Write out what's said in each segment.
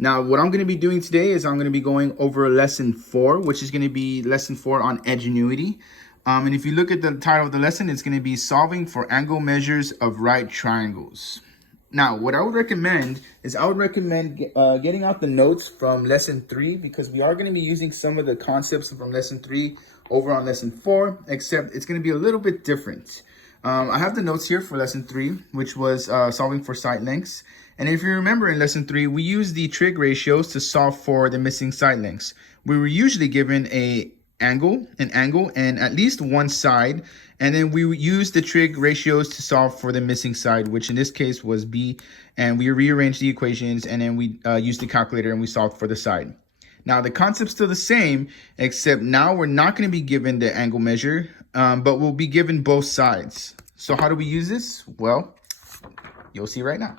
Now, what I'm going to be doing today is I'm going to be going over lesson 4, which is going to be lesson 4 on edgenuity. And if you look at the title of the lesson, it's going to be solving for angle measures of right triangles. Now, what I would recommend is getting out the notes from lesson 3, because we are going to be using some of the concepts from lesson 3 over on lesson 4, except it's going to be a little bit different. I have the notes here for lesson 3, which was solving for side lengths. And if you remember in lesson 3, we used the trig ratios to solve for the missing side lengths. We were usually given an angle, and at least one side. And then we used the trig ratios to solve for the missing side, which in this case was B. And we rearranged the equations, and then we used the calculator and we solved for the side. Now, the concept's still the same, except now we're not going to be given the angle measure, but we'll be given both sides. So how do we use this? Well, you'll see right now.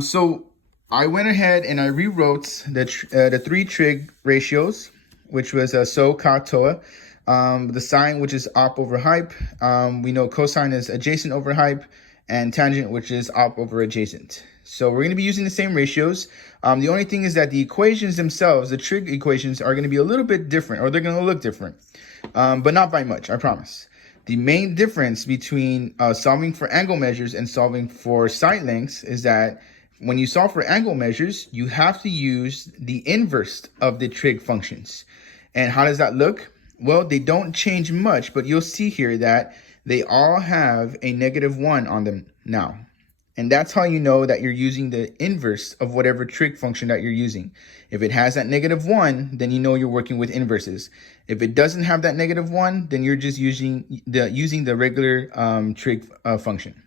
So I went ahead and I rewrote the three trig ratios, which was SO, COT, TOA. The sine, which is op over hype. We know cosine is adjacent over hype, and tangent, which is op over adjacent. So we're going to be using the same ratios. The only thing is that the equations themselves, the trig equations, are going to be a little bit different, or they're going to look different, but not by much, I promise. The main difference between solving for angle measures and solving for side lengths is that when you solve for angle measures, you have to use the inverse of the trig functions. And how does that look? Well, they don't change much, but you'll see here that they all have a -1 on them now. And that's how you know that you're using the inverse of whatever trig function that you're using. If it has that -1, then you know you're working with inverses. If it doesn't have that -1, then you're just using the regular trig function.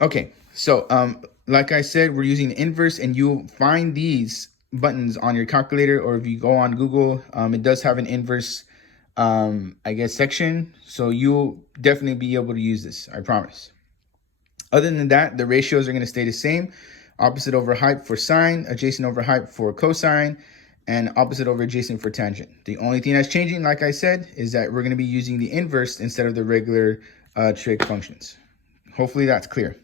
Okay, so like I said, we're using the inverse, and you'll find these buttons on your calculator, or if you go on Google, it does have an inverse, section. So you'll definitely be able to use this, I promise. Other than that, the ratios are going to stay the same. Opposite over hype for sine, adjacent over hype for cosine, and opposite over adjacent for tangent. The only thing that's changing, like I said, is that we're going to be using the inverse instead of the regular trig functions. Hopefully that's clear.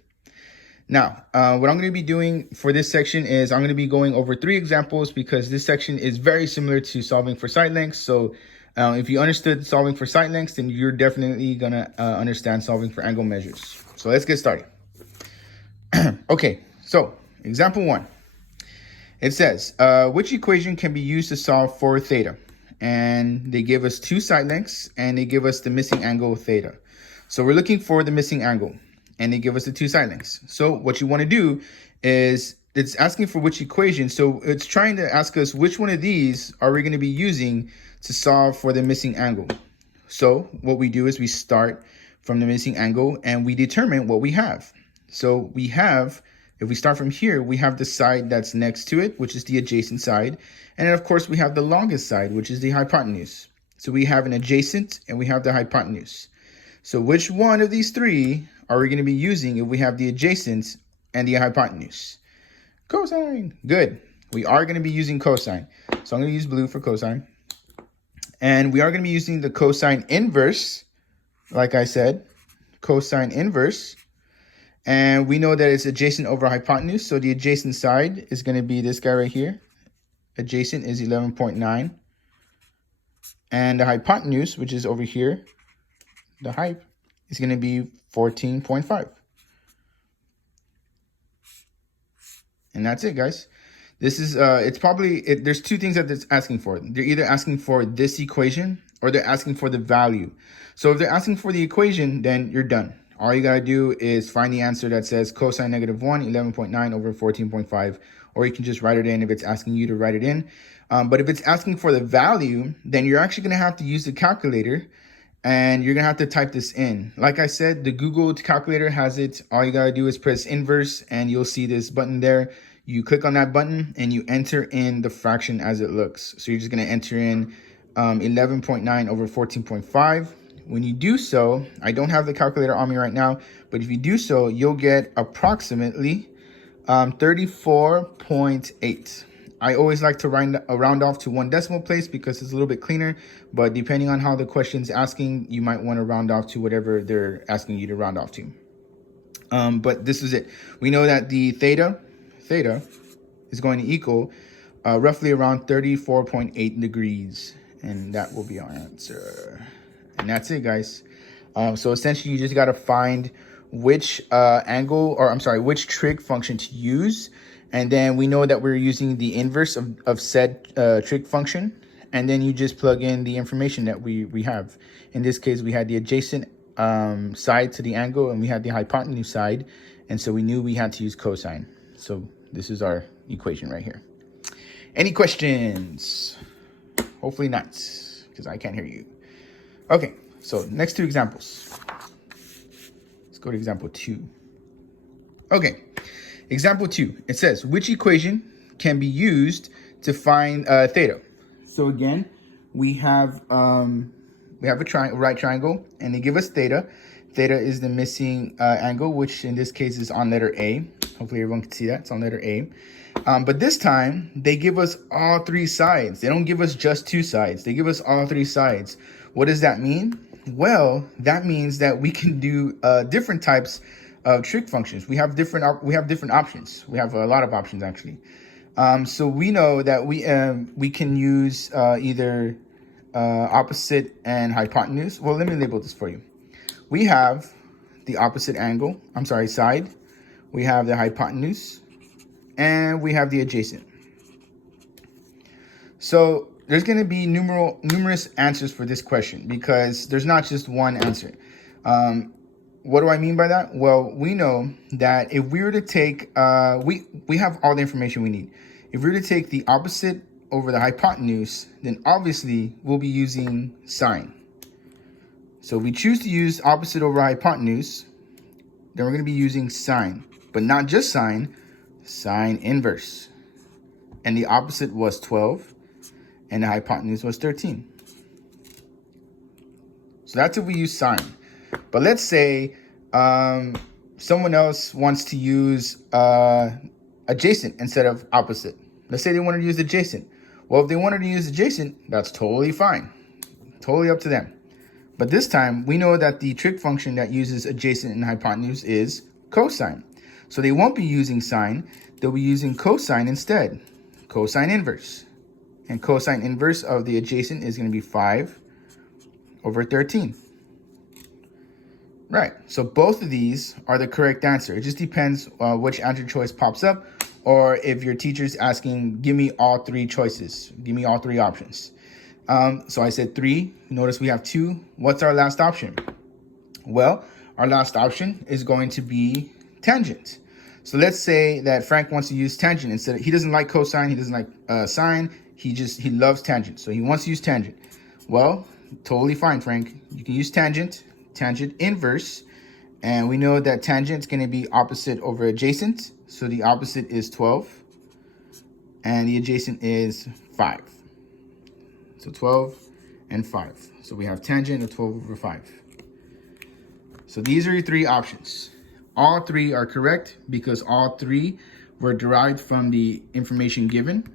Now, what I'm going to be doing for this section is I'm going to be going over 3 examples, because this section is very similar to solving for side lengths. So if you understood solving for side lengths, then you're definitely going to understand solving for angle measures. So let's get started. Okay, so example 1. It says, which equation can be used to solve for theta? And they give us 2 side lengths, and they give us the missing angle theta. So we're looking for the missing angle, and they give us the 2 side lengths. So what you want to do is, it's asking for which equation. So it's trying to ask us which one of these are we going to be using to solve for the missing angle. So what we do is we start from the missing angle and we determine what we have. So we have, if we start from here, we have the side that's next to it, which is the adjacent side. And then of course we have the longest side, which is the hypotenuse. So we have an adjacent and we have the hypotenuse. So which one of these 3 are we going to be using if we have the adjacent and the hypotenuse? Cosine. Good. We are going to be using cosine. So I'm going to use blue for cosine. And we are going to be using the cosine inverse, like I said, cosine inverse. And we know that it's adjacent over hypotenuse. So the adjacent side is going to be this guy right here. Adjacent is 11.9. And the hypotenuse, which is over here, the hype, is going to be 14.5. And that's it, guys. This is, there's 2 things that it's asking for. They're either asking for this equation or they're asking for the value. So if they're asking for the equation, then you're done. All you got to do is find the answer that says cosine -1, 11.9 over 14.5, or you can just write it in if it's asking you to write it in. But if it's asking for the value, then you're actually going to have to use the calculator, and you're going to have to type this in. Like I said, the Google calculator has it. All you got to do is press inverse, and you'll see this button there. You click on that button, and you enter in the fraction as it looks. So you're just going to enter in 11.9 over 14.5. When you do so, I don't have the calculator on me right now, but if you do so, you'll get approximately 34.8. I always like to round off to 1 decimal place because it's a little bit cleaner, but depending on how the question's asking, you might want to round off to whatever they're asking you to round off to. But this is it. We know that the theta is going to equal roughly around 34.8 degrees. And that will be our answer. And that's it, guys. So essentially, you just got to find which which trig function to use. And then we know that we're using the inverse of said trig function. And then you just plug in the information that we have. In this case, we had the adjacent side to the angle, and we had the hypotenuse side. And so we knew we had to use cosine. So this is our equation right here. Any questions? Hopefully not, because I can't hear you. Okay, so next two examples. Let's go to example 2. Okay, example 2. It says, which equation can be used to find theta? So again, we have a right triangle, and they give us theta. Theta is the missing angle, which in this case is on letter A. Hopefully everyone can see that. It's on letter A. But this time, they give us all 3 sides. They don't give us just 2 sides. They give us all 3 sides. What does that mean? Well, that means that we can do different types of trig functions. We have different options. We have a lot of options, actually. So we know that we can use either opposite and hypotenuse. Well, let me label this for you. We have the opposite side. We have the hypotenuse, and we have the adjacent. So there's going to be numerous answers for this question, because there's not just one answer. What do I mean by that? Well, we know that if we were to take, we have all the information we need. If we were to take the opposite over the hypotenuse, then obviously we'll be using sine. So if we choose to use opposite over hypotenuse, then we're going to be using sine. But not just sine inverse. And the opposite was 12, and the hypotenuse was 13. So that's if we use sine. But let's say someone else wants to use adjacent instead of opposite. Let's say they wanted to use adjacent. Well, if they wanted to use adjacent, that's totally fine. Totally up to them. But this time, we know that the trig function that uses adjacent and hypotenuse is cosine. So they won't be using sine. They'll be using cosine instead. Cosine inverse. And cosine inverse of the adjacent is going to be 5 over 13. Right. So both of these are the correct answer. It just depends which answer choice pops up, or if your teacher's asking, give me all 3 choices. Give me all 3 options. So I said 3. Notice we have 2. What's our last option? Well, our last option is going to be tangent. So let's say that Frank wants to use tangent instead. He doesn't like cosine. He doesn't like sine. He loves tangent. So he wants to use tangent. Well, totally fine, Frank. You can use tangent inverse. And we know that tangent is going to be opposite over adjacent. So the opposite is 12. And the adjacent is 5. So 12 and 5. So we have tangent of 12 over 5. So these are your 3 options. All 3 are correct because all 3 were derived from the information given.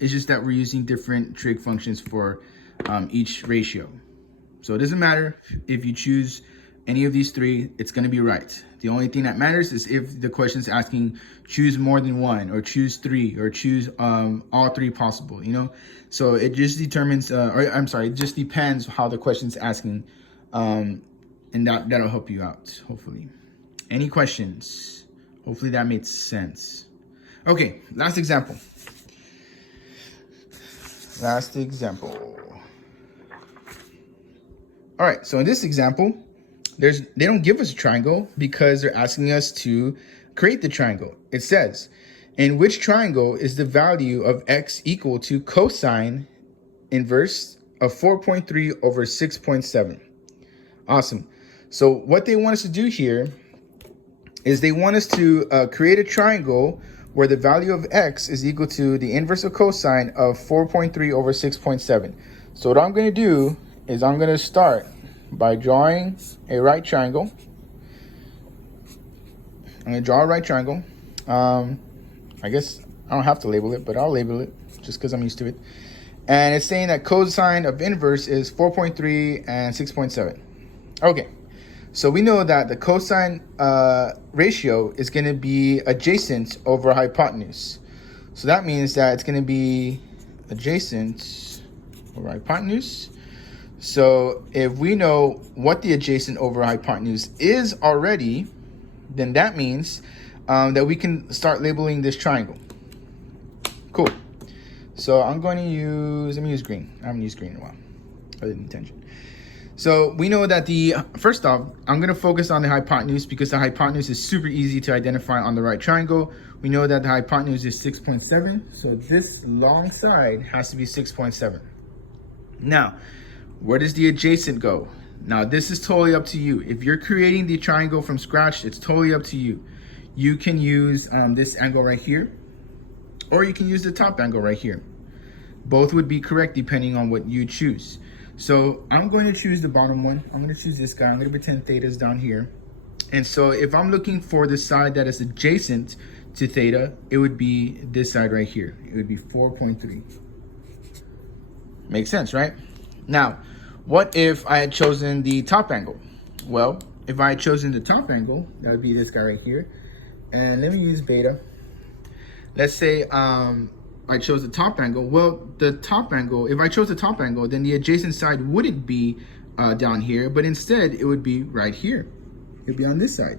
It's just that we're using different trig functions for each ratio. So it doesn't matter if you choose any of these 3, it's going to be right. The only thing that matters is if the question is asking choose more than 1, or choose 3, or choose all 3 possible, So it just determines, it just depends how the question's asking, and that'll help you out, hopefully. Any questions? Hopefully that made sense. Okay, last example. All right, so in this example, they don't give us a triangle because they're asking us to create the triangle. It says, in which triangle is the value of x equal to cosine inverse of 4.3 over 6.7? Awesome. So what they want us to do here is they want us to create a triangle where the value of x is equal to the inverse of cosine of 4.3 over 6.7. So what I'm going to do is I'm going to start by drawing a right triangle. I'm going to draw a right triangle. I guess I don't have to label it, but I'll label it just because I'm used to it. And it's saying that cosine of inverse is 4.3 and 6.7. Okay, so we know that the cosine ratio is going to be adjacent over hypotenuse. So that means that it's going to be adjacent over hypotenuse. So if we know what the adjacent over hypotenuse is already, then that means that we can start labeling this triangle. Cool. So I'm going to use, let me use green. I haven't used green in a while. I didn't intention. So we know that first off, I'm going to focus on the hypotenuse because the hypotenuse is super easy to identify on the right triangle. We know that the hypotenuse is 6.7. So this long side has to be 6.7. Now, where does the adjacent go? Now, this is totally up to you. If you're creating the triangle from scratch, it's totally up to you. You can use this angle right here, or you can use the top angle right here. Both would be correct depending on what you choose. So I'm going to choose the bottom one. I'm going to choose this guy. I'm going to pretend theta is down here. And so if I'm looking for the side that is adjacent to theta, it would be this side right here. It would be 4.3. Makes sense, right? Now, what if I had chosen the top angle? Well, if I had chosen the top angle, that would be this guy right here. And let me use beta. Let's say I chose the top angle. Well, the top angle, if I chose the top angle, then the adjacent side wouldn't be down here, but instead it would be right here. It would be on this side.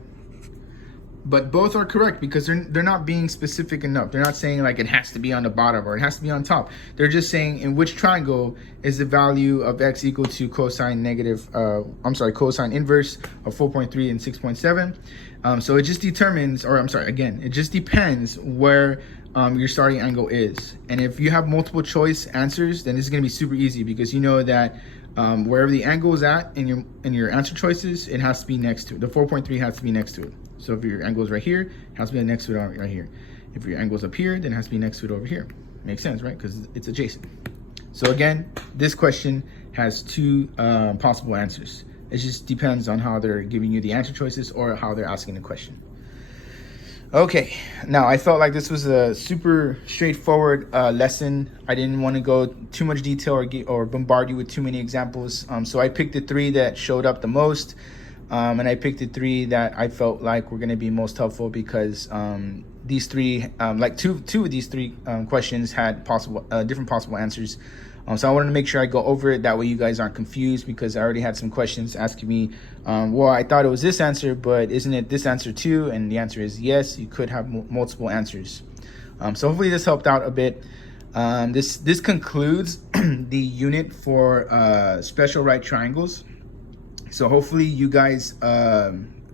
But both are correct because they're not being specific enough. They're not saying like it has to be on the bottom or it has to be on top. They're just saying in which triangle is the value of x equal to cosine inverse of 4.3 and 6.7. So it just determines, it just depends where your starting angle is. And if you have multiple choice answers, then this is going to be super easy because you know that wherever the angle is at in your answer choices, it has to be next to it. The 4.3 has to be next to it. So if your angle is right here, it has to be next to it right here. If your angle is up here, then it has to be next to it over here. Makes sense, right? Because it's adjacent. So again, this question has two possible answers. It just depends on how they're giving you the answer choices or how they're asking the question. Okay, now I felt like this was a super straightforward lesson. I didn't want to go too much detail or bombard you with too many examples. So I picked the three that showed up the most. And I picked the three that I felt like were going to be most helpful because these three, like two of these three questions had different possible answers. So I wanted to make sure I go over it. That way you guys aren't confused because I already had some questions asking me, well, I thought it was this answer, but isn't it this answer too? And the answer is yes, you could have multiple answers. So hopefully this helped out a bit. This concludes the unit for special right triangles. So hopefully you guys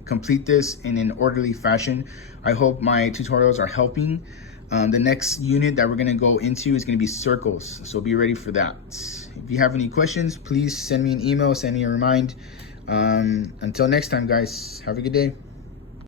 complete this in an orderly fashion. I hope my tutorials are helping. The next unit that we're going to go into is going to be circles. So be ready for that. If you have any questions, please send me an email, send me a reminder. Until next time, guys, have a good day.